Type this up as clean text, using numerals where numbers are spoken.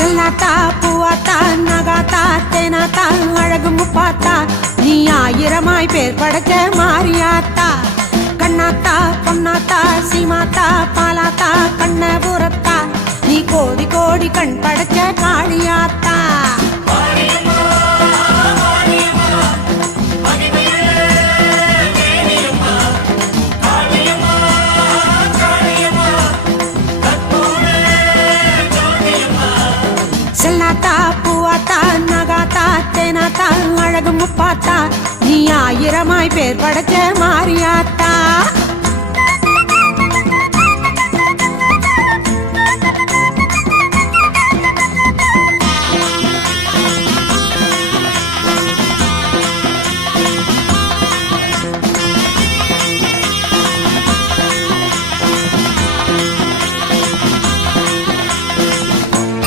செல்லாத்தா பூவாத்தா நகாத்தா தேனாத்தா அழகு முப்பாத்தா நீ ஆயிரமாய் பேர் படைச்ச மாரியாத்தா கண்ணாத்தா பொன்னாத்தா சீமாத்தா பாலாத்தா கண்ணபுரத்தா நீ கோடி கோடி கண் படைச்ச காளியாத்தா செல்லாத்தா பூவாத்தா நகாத்தா தேனாத்தா அழகு முப்பாத்தா நீ ஆயிரமாய் பேர் படைச்ச மாரியாத்தா